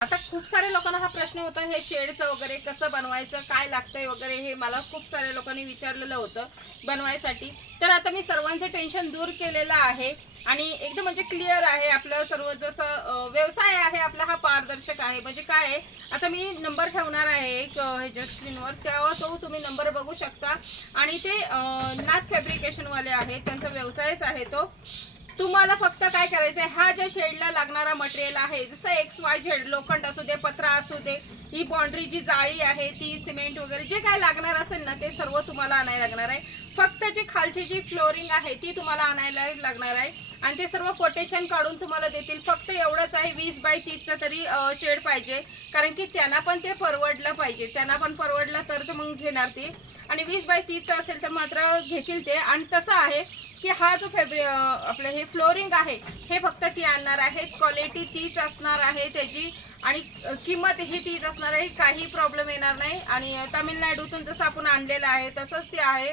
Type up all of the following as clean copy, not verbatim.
आता खूप सारे लोकांना हा प्रश्न होता, हे शेडचं वगैरे कसं बनवायचं, काय लागतंय वगैरे, हे मला खूप सारे लोकांनी विचारलेलं होतं बनवायसाठी. तर आता मी सर्वांचं टेन्शन दूर केलेलं आहे आणि एकदम म्हणजे क्लिअर आहे आपलं सर्व. जसं व्यवसाय आहे आपला हा पारदर्शक आहे. म्हणजे काय आहे, आता मी नंबर ठेवणार आहे एक ह्याच्या स्क्रीनवर, तेव्हा तो तुम्ही नंबर बघू शकता. आणि ते नाथ फॅब्रिकेशन वाले आहेत, त्यांचा व्यवसायच आहे तो. तुम्हाला फक्त काय करायचंय, हा ज्या शेडला लागणारा मटेरियल आहे, जसं XYZ लोखंड असू दे, पत्रा असू दे, ही बाउंड्री जी जाळी आहे ती, सिमेंट वगैरे जे काय लागणार असेल ना, ते सर्व तुम्हाला आणायला लागणार आहे. फक्त जी खालची जी फ्लोरिंग आहे ती तुम्हाला आणायला लागणार आहे आणि ते सर्व कोटेशन काढून तुम्हाला देतील. फक्त एवढंच आहे, 20 बाय 30चं तरी शेड पाहिजे, कारण की त्यांना पण ते परवडलं पाहिजे. त्यांना पण परवडलं तर मग घेणार ते. आणि 20 बाय 30चं असेल तर मात्र घेतील ते. आणि तसं आहे की हा जो आपलं हे फ्लोरिंग आहे हे फक्त ती आणणार आहे, क्वालिटी तीच असणार आहे त्याची आणि किंमत ही तीच असणार आहे, काही प्रॉब्लेम येणार नाही. आणि तामिळनाडूतून जसं आपण आणलेलं आहे तसंच ते आहे.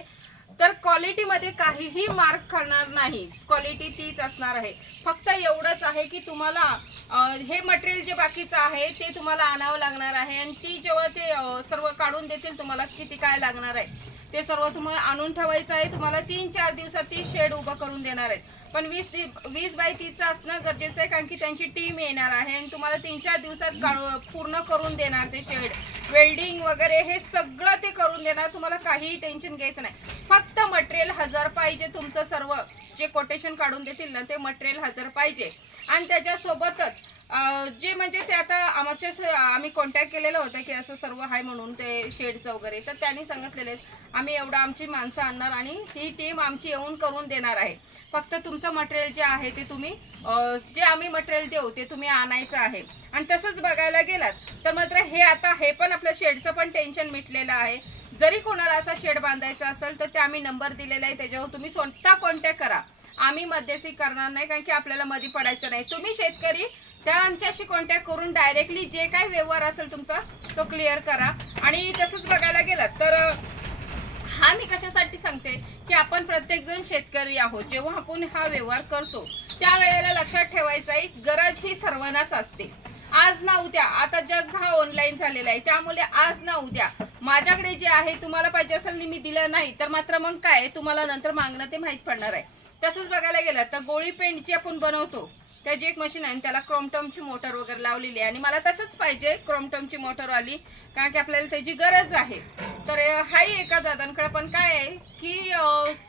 तर क्वालिटीमध्ये काहीही मार्क करणार नाही, क्वालिटी तीच असणार आहे. फक्त एवढंच आहे की तुम्हाला हे मटेरियल जे बाकीचं आहे ते तुम्हाला आणावं लागणार आहे. आणि ती जेव्हा ते सर्व काढून देतील तुम्हाला किती काय लागणार आहे ते सर्व तुम्हाला आणून ठेवायचं आहे. तुम्हाला 3-4 दिवसात ती शेड उभं करून देणार आहेत. पण 20 बाय 30चं असणं गरजेचं आहे, कारण की त्यांची टीम येणार आहे आणि तुम्हाला 3-4 दिवसात पूर्ण करून देणार ते शेड. वेल्डिंग वगैरे हे सगळं ते करून देणार, तुम्हाला काहीही टेन्शन घ्यायचं नाही. फक्त मटेरियल हजर पाहिजे. तुमचं सर्व जे कोटेशन काढून देतील ना ते मटेरियल हजर पाहिजे. आणि त्याच्यासोबतच जे म्हणजे ते आता आम्ही कॉन्टॅक्ट केलेलं होतं की असं सर्व आहे म्हणून ते शेडचं वगैरे, तर त्यांनी सांगितलेले आम्ही एवढं आमची माणसं आणणार आणि ही टीम आमची येऊन करून देणार आहे. फक्त तुमचं मटेरियल जे आहे ते तुम्ही जे आम्ही मटेरियल देऊ ते तुम्ही आणायचं आहे. आणि तसंच बघायला गेलात तर मात्र हे पण आपल्या शेडचं पण टेन्शन मिटलेलं आहे. जरी कोणाला असा शेड बांधायचा असेल तर ते आम्ही नंबर दिलेला आहे, त्याच्यावर तुम्ही स्वतः कॉन्टॅक्ट करा. आम्ही मध्यस्थी करणार नाही, कारण की आपल्याला मध्ये पडायचं नाही. तुम्ही शेतकरी त्यांच्याशी कॉन्टॅक्ट करून डायरेक्टली जे काही व्यवहार असेल तुमचा तो क्लिअर करा. आणि तसंच बघायला गेलात तर हा मी कशासाठी सांगते की आपण प्रत्येक जण शेतकरी आहोत. जेव्हा आपण हा व्यवहार करतो त्यावेळेला लक्षात ठेवायचं आहे, गरज ही सर्वांनाच असते. आज ना उद्या, आता जग हा ऑनलाईन झालेला आहे, त्यामुळे आज ना उद्या माझ्याकडे जे आहे तुम्हाला पाहिजे असेल मी दिलं नाही तर मात्र मग काय तुम्हाला नंतर मागणं ते माहीत पडणार आहे. तसंच बघायला गेलं तर गोळी पेंट जी आपण बनवतो त्याची एक मशीन आहे, त्याला क्रोमटमची मोटर वगैरे लावलेली आहे. आणि मला तसंच पाहिजे क्रोमटमची मोटर आली, कारण की आपल्याला त्याची गरज आहे. तर हाही एका दादांकडे पण काय आहे की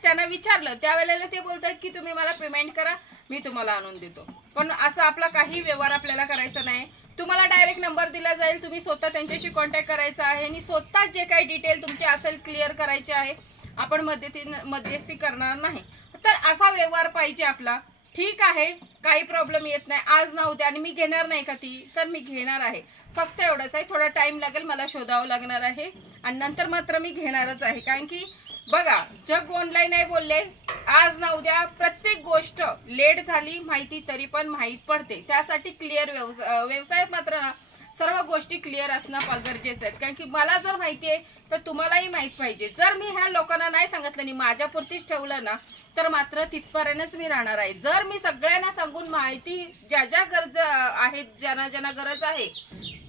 त्यांना विचारलं त्यावेळेला ते बोलतात की तुम्ही मला पेमेंट करा, मी तुम्हाला आणून देतो. पण असं आपला काही व्यवहार आपल्याला करायचा नाही. तुम्हाला डायरेक्ट नंबर दिला जाईल, तुम्ही स्वतः त्यांच्याशी कॉन्टॅक्ट करायचा आहे आणि स्वतः जे काही डिटेल तुमचे असेल क्लिअर करायचे आहे. आपण मध्यस्थी करणार नाही. तर असा व्यवहार पाहिजे आपला. ठीक आहे, काही प्रॉब्लेम येत नाही. आज ना उद्या आणि मी घेणार नाही का ती, तर मी घेणार आहे. फक्त एवढंच आहे, थोडा टाइम लागेल, मला शोधावं लागणार आहे आणि नंतर मात्र मी घेणारच आहे. कारण की बघा जग ऑनलाईन आहे बोलले, आज ना उद्या प्रत्येक गोष्ट लेट झाली माहिती तरी पण माहीत पडते. त्यासाठी क्लिअर व्यवसायात मात्र ना सर्व गोष्टी क्लिअर असणं गरजेचं आहे. कारण की मला जर माहिती आहे तर तुम्हालाही माहित पाहिजे. जर मी ह्या लोकांना नाही सांगितलं आणि माझ्यापुरतीच ठेवलं ना तर मात्र तिथपर्यंतच मी राहणार आहे. जर मी सगळ्यांना सांगून माहिती ज्या गरज आहेत, ज्यांना गरज आहे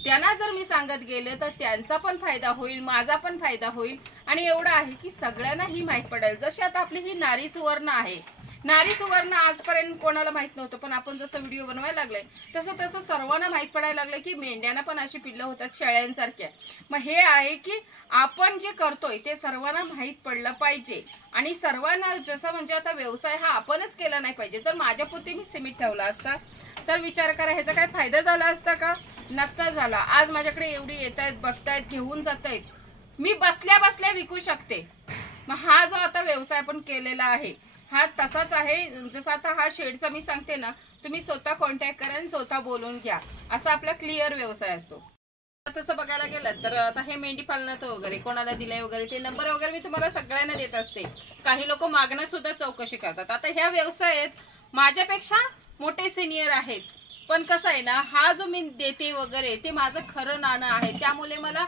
त्यांना जर मी सांगत गेले तर त्यांचा पण फायदा होईल, माझा पण फायदा होईल. आणि एवढं आहे की सगळ्यांना ही माहीत पडेल. जशी आता आपली ही नारी सुवर्ण आहे, नारी सुवर्ण आजपर्यंत कोणाला माहित नव्हतं, पण आपण जसं व्हिडिओ बनवायला लागले तसं सर्वांना माहित पडायला लागलं की मेंढ्यांना पण अशी पिल्लं होतात शेळ्यांसारख्या. मग हे आहे की आपण जे करतोय ते सर्वांना माहीत पडलं पाहिजे. आणि सर्वांना जसं म्हणजे आता व्यवसाय हा आपणच केला नाही पाहिजे. जर माझ्यापुरती मी सिमेंट ठेवला असता तर विचार करा ह्याचा काय फायदा झाला असता का? नसता झाला. आज माझ्याकडे एवढी येत आहेत, बघतायत, घेऊन जात आहेत, मी बसल्या बसल्या विकू शकते. मग हा जो आता व्यवसाय आपण केलेला आहे हा तसाच आहे. जसं आता हा शेडचा मी सांगते ना, तुम्ही स्वतः कॉन्टॅक्ट करा आणि स्वतः बोलून घ्या, असा आपला क्लिअर व्यवसाय असतो. तसं बघायला गेलं तर आता हे मेंढी पालनाचं वगैरे कोणाला दिलंय वगैरे ते नंबर वगैरे मी तुम्हाला सगळ्यांना देत असते. काही लोक मागणं सुद्धा चौकशी करतात. आता ह्या व्यवसायात माझ्यापेक्षा मोठे सिनियर आहेत, पण कसं आहे ना, हा जो मी देते वगैरे ते माझं खरं नाणं आहे. त्यामुळे मला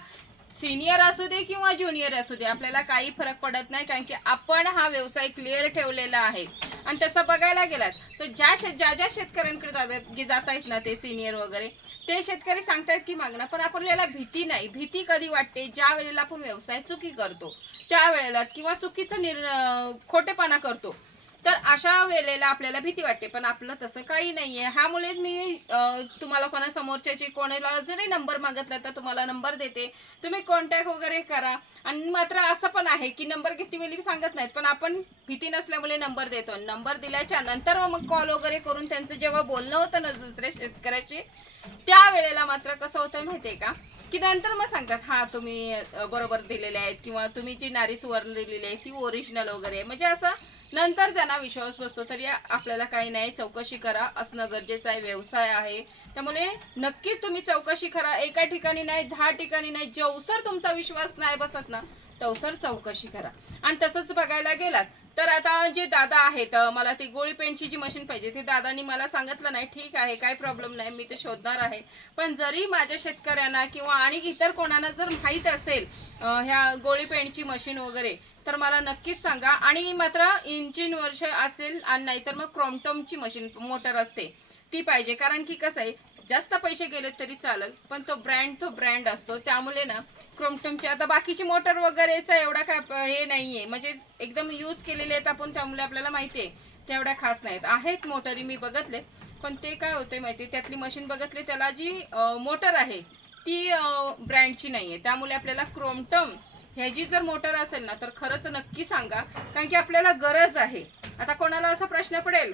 सिनियर असू दे किंवा ज्युनियर असू दे, आपल्याला काही फरक पडत नाही, कारण की आपण हा व्यवसाय क्लिअर ठेवलेला आहे. आणि तसं बघायला गेलात तर ज्या शेतकऱ्यांकडे जाता येत ना ते सिनियर वगैरे, ते शेतकरी सांगतात की मागणं, पण आपल्याला भीती नाही. भीती कधी वाटते ज्या वेळेला आपण व्यवसाय चुकी करतो त्यावेळेला, किंवा चुकीचा खोटेपणा करतो, तर अशा वेळेला आपल्याला भीती वाटते. पण आपलं तसं काही नाहीये. ह्यामुळे मी तुम्हाला कोणा समोरच्याची कोणाला जरी नंबर मागितला तर तुम्हाला नंबर देते, तुम्ही कॉन्टॅक्ट वगैरे करा. आणि मात्र असं पण आहे की नंबर किती वेळी सांगत नाहीत, पण आपण भीती नसल्यामुळे नंबर देतो. नंबर दिल्याच्या नंतर मग कॉल वगैरे करून त्यांचं जेव्हा बोलणं होतं ना दुसऱ्या शेतकऱ्याशी, त्या वेळेला मात्र कसं होतं माहितीये का, की नंतर मग सांगतात हा तुम्ही बरोबर दिलेले आहेत, किंवा तुम्ही जी नारी सुवर्ण दिलेली आहे ती ओरिजिनल वगैरे, म्हणजे असं नंतर त्यांना विश्वास बसतो. तरी आपल्याला काही नाही, चौकशी करा असणं गरजेचं आहे. व्यवसाय आहे त्यामुळे नक्कीच तुम्ही चौकशी करा. एका ठिकाणी नाही, 10 ठिकाणी नाही, जेवसर तुमचा विश्वास नाही बसत ना तवसर चौकशी करा. आणि तसंच बघायला गेलात तर आता जे दादा आहेत, मला ती गोळी पेंटची जी मशीन पाहिजे, ते दादानी मला सांगितलं नाही, ठीक आहे काही प्रॉब्लेम नाही, मी ते शोधणार आहे. पण जरी माझ्या शेतकऱ्यांना किंवा आणि इतर कोणाला जर माहीत असेल ह्या गोळी पेंटची मशीन वगैरे, तर मला नक्कीच सांगा. आणि मात्र इंजिन वर्ष असेल, आणि नाहीतर मग क्रोमटमची मशीन मोटर असते ती पाहिजे. कारण की कसं आहे, जास्त पैसे गेले तरी चालेल, पण तो ब्रँड असतो. त्यामुळे ना क्रोमटमची, आता बाकीची मोटर वगैरेचा एवढा काय हे नाहीये, म्हणजे एकदम यूज केलेले आहेत आपण, त्यामुळे आपल्याला माहिती आहे तेवढ्या खास नाहीत. आहेत मोटरी मी बघितले, पण ते काय होते माहिती, त्यातली मशीन बघितली त्याला जी मोटर आहे ती ब्रँडची नाहीये. त्यामुळे आपल्याला क्रोमटम ह्याची जर मोटर असेल ना तर खरंच नक्की सांगा, कारण की आपल्याला गरज आहे. आता कोणाला असा प्रश्न पडेल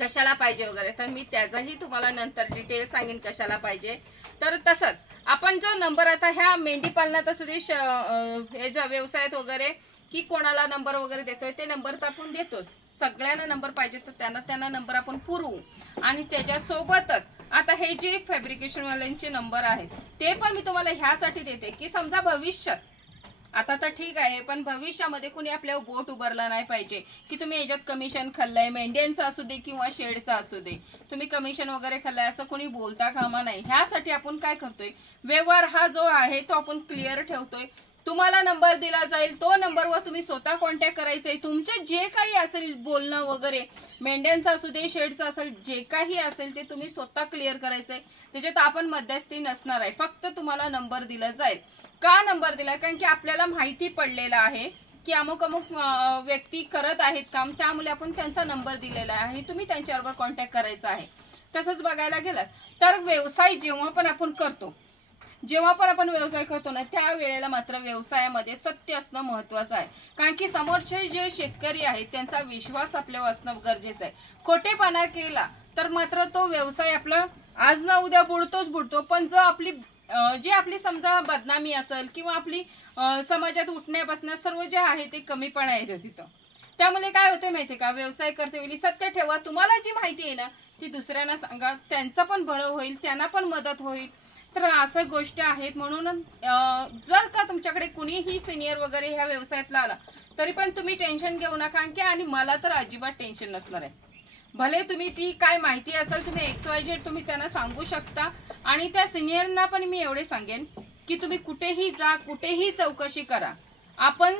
कशाला पाहिजे वगैरे, तर मी त्याचाही तुम्हाला नंतर डिटेल सांगेन कशाला पाहिजे. तर तसंच आपण जो नंबर आता ह्या मेंढी पालनात असू दे, ह्याच्या व्यवसायात वगैरे, की कोणाला नंबर वगैरे देतोय, ते नंबर तर आपण देतोच. सगळ्यांना नंबर पाहिजे तर त्यांना नंबर आपण पुरवू. आणि त्याच्यासोबतच आता हे जे फॅब्रिकेशन वाल्यांचे नंबर आहेत ते पण मी तुम्हाला ह्यासाठी देते की समजा भविष्यात, आता तर ठीक आहे, पण भविष्यामध्ये कुणी आपल्यावर बोट उभारला नाही पाहिजे की तुम्ही याच्यात कमिशन खाल्लंय, मेंढ्यांचं असू दे किंवा शेडचं असू दे, तुम्ही कमिशन वगैरे खाल्लंय असं कोणी बोलता कामा नाही. ह्यासाठी आपण काय करतोय, व्यवहार हा जो आहे तो आपण क्लिअर ठेवतोय. तुम्हाला नंबर दिला जाईल, तो नंबरवर तुम्ही स्वतः कॉन्टॅक्ट करायचंय. तुमचे जे काही असेल बोलणं वगैरे, मेंढ्यांचं असू दे, शेडचं असेल, जे काही असेल ते तुम्ही स्वतः क्लिअर करायचंय. त्याच्यात आपण मध्यस्थी नसणार आहे, फक्त तुम्हाला नंबर दिला जाईल. का नंबर दिला, कारण की आपल्याला माहिती पडलेलं आहे की अमुक व्यक्ती करत आहेत काम, त्यामुळे आपण त्यांचा नंबर दिलेला आहे, तुम्ही त्यांच्याबरोबर कॉन्टॅक्ट करायचा आहे. तसंच बघायला गेलं तर व्यवसाय जेव्हा पण आपण व्यवसाय करतो ना, त्या वेळेला मात्र व्यवसायामध्ये सत्य असणं महत्वाचं आहे. कारण की समोरचे जे शेतकरी आहेत त्यांचा विश्वास आपल्यावर असणं गरजेचं आहे. खोटेपणा केला तर मात्र तो व्यवसाय आपला आज ना उद्या बुडतो. पण जो जी आपली समजा बदनामी असेल किंवा आपली समाजात उठण्या बसण्या सर्व जे आहे ते कमीपणा येतो तिथं. त्यामुळे काय होते माहितीये का, व्यवसाय करते वेळी सत्य ठेवा. तुम्हाला जी माहिती आहे ना ती दुसऱ्यांना सांगा, त्यांचा पण भलं होईल, त्यांना पण मदत होईल. तर असं गोष्टी आहेत. म्हणून जर का तुमच्याकडे कुणीही सिनियर वगैरे ह्या व्यवसायातला आला तरी पण तुम्ही टेन्शन घेऊ नका, की आणि मला तर अजिबात टेन्शन नसणार आहे. भले तुम्ही ती काय माहिती असेल तुम्ही XYZ तुम्ही त्यांना सांगू शकता. आणि त्या सिनियरना पण मी एवढे सांगेन की तुम्ही कुठेही जा, कुठेही चौकशी करा. आपण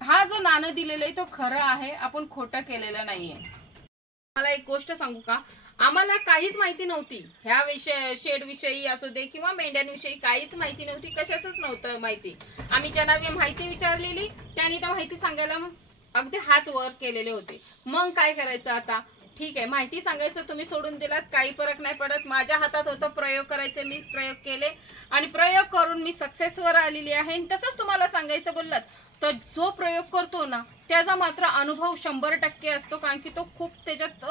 हा जो नाणं दिलेलं आहे तो खरं आहे, आपण खोटं केलेलं नाहीये. मला एक गोष्ट सांगू का, आम्हाला काहीच माहिती नव्हती ह्या शेड विषयी असू दे किंवा मेंढ्यांविषयी काहीच माहिती नव्हती, कशाच नव्हतं माहिती. आम्ही ज्यांना माहिती विचारलेली त्यांनी त्या माहिती सांगायला अगदी हात वर केलेले होते. मग काय करायचं आता, ठीक आहे माहिती सांगायचं तुम्ही सोडून दिलात, काही फरक नाही पडत. माझ्या हातात होतं प्रयोग करायचे, मी प्रयोग केले आणि प्रयोग करून मी सक्सेसवर आलेली आहे. तसंच तुम्हाला सांगायचं बोललात तर जो प्रयोग करतो ना त्याचा मात्र अनुभव 100% असतो, कारण की तो खूप त्याच्यात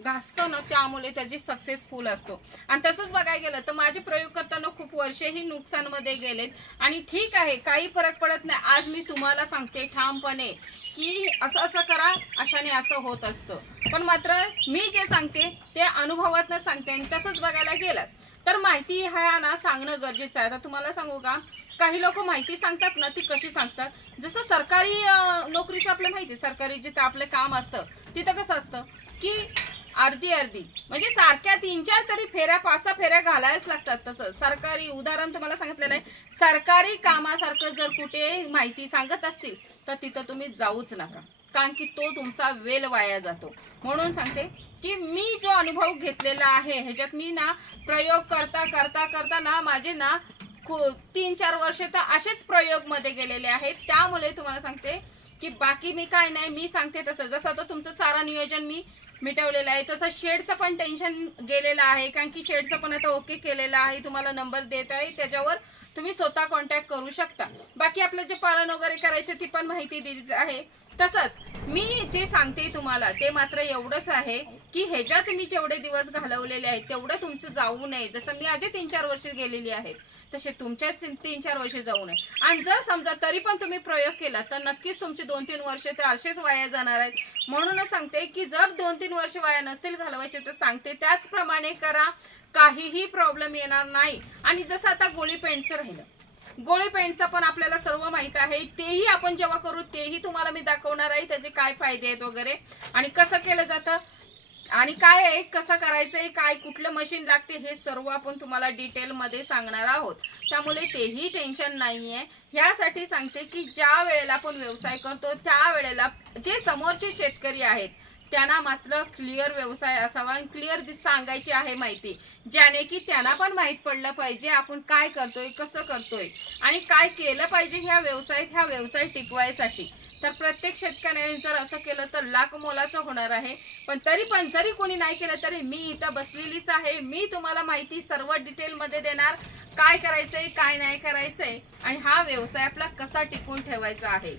घासतो ना, त्यामुळे त्याची सक्सेसफुल असतो. आणि तसंच बघायला गेलं तर माझे प्रयोग करताना खूप वर्षेही नुकसानमध्ये गेलेत. आणि ठीक आहे काही फरक पडत नाही. आज मी तुम्हाला सांगते ठामपणे की असं करा, अशाने असं होत असतं. पण मात्र मी जे सांगते ते अनुभवातनं सांगते. आणि तसंच बघायला गेलं तर माहिती हा ना सांगणं गरजेचं आहे. आता तुम्हाला सांगू का, काही लोक माहिती सांगतात ना ती कशी सांगतात, जसं सरकारी नोकरीचं आपलं माहिती, सरकारी जिथं आपलं काम असतं तिथं कसं असतं की अर्धी अर्धी म्हणजे सारख्या 3-4 तरी फेऱ्या 5-6 फेऱ्या घालायच लागतात. तसं सरकारी उदाहरण तुम्हाला सांगितलेलं आहे. सरकारी कामासारखं जर कुठे माहिती सांगत असतील तर तिथं तुम्ही जाऊच नका, कारण की तो तुमचा वेळ वाया जातो. म्हणून सांगते की मी जो अनुभव घेतलेला आहे ह्याच्यात मी ना प्रयोग करता करता करता ना माझे ना 3-4 वर्ष तर असेच प्रयोग मध्ये गेलेले आहेत. त्यामुळे तुम्हाला सांगते की बाकी मी काय नाही, मी सांगते तसं. जसं आता तुमचं चारा नियोजन मी मिटवलेलं आहे, तसं शेडचं पण टेन्शन गेलेलं आहे, कारण की शेडचं पण आता ओके केलेलं आहे. तुम्हाला नंबर देत आहे, त्याच्यावर तुम्ही स्वतः कॉन्टॅक्ट करू शकता. बाकी आपलं जे पालन वगैरे करायचं ती पण माहिती दिली आहे. तसंच मी जे सांगते तुम्हाला ते मात्र एवढंच आहे की ह्याच्यात मी जेवढे दिवस घालवलेले आहेत तेवढं तुमचं जाऊ नये. जसं मी आधी 3-4 वर्ष गेलेली आहेत तसे तुमच्या 3-4 वर्ष जाऊ नये. आणि जर समजा तरी पण तुम्ही प्रयोग केला तर नक्कीच तुमचे 2-3 वर्ष ते असेच वाया जाणार आहेत. म्हणूनच सांगते की जर 2-3 वर्ष वाया नसतील घालवायचे तर सांगते त्याचप्रमाणे करा, काहीही प्रॉब्लेम येणार नाही. आणि जसं आता गोळी पेंटचं राहिलं, गोळी पेंटचं पण आपल्याला सर्व माहित आहे, तेही आपण जेव्हा करू तेही तुम्हाला मी दाखवणार आहे, त्याचे काय फायदे आहेत वगैरे आणि कसं केलं जातं आणि काय आहे, कसं करायचंय, काय कुठलं मशीन लागते हे सर्व आपण तुम्हाला डिटेल मध्ये सांगणार आहोत. त्यामुळे तेही टेन्शन नाहीये. यासाठी सांगते की ज्या वेळेला आपण व्यवसाय करतो त्या वेळेला जे समोरचे शेतकरी आहेत त्यांना मात्र क्लिअर व्यवसाय असावा आणि क्लिअर सांगायची आहे माहिती, ज्याने की त्यांना पण माहित पडलं पाहिजे आपण काय करतोय, कसं करतोय आणि काय केलं पाहिजे ह्या व्यवसाय टिकवायसाठी. तर प्रत्येक शेतकऱ्याने जर असं केलं तर लाख मोलाचं होणार आहे. पण तरी पण जरी कोणी नाही केलं तरी मी इथं बसलेलीच आहे. मी तुम्हाला माहिती सर्व डिटेल मध्ये देणार, काय करायचंय काय नाही करायचंय आणि हा व्यवसाय आपला कसा टिकून ठेवायचा आहे.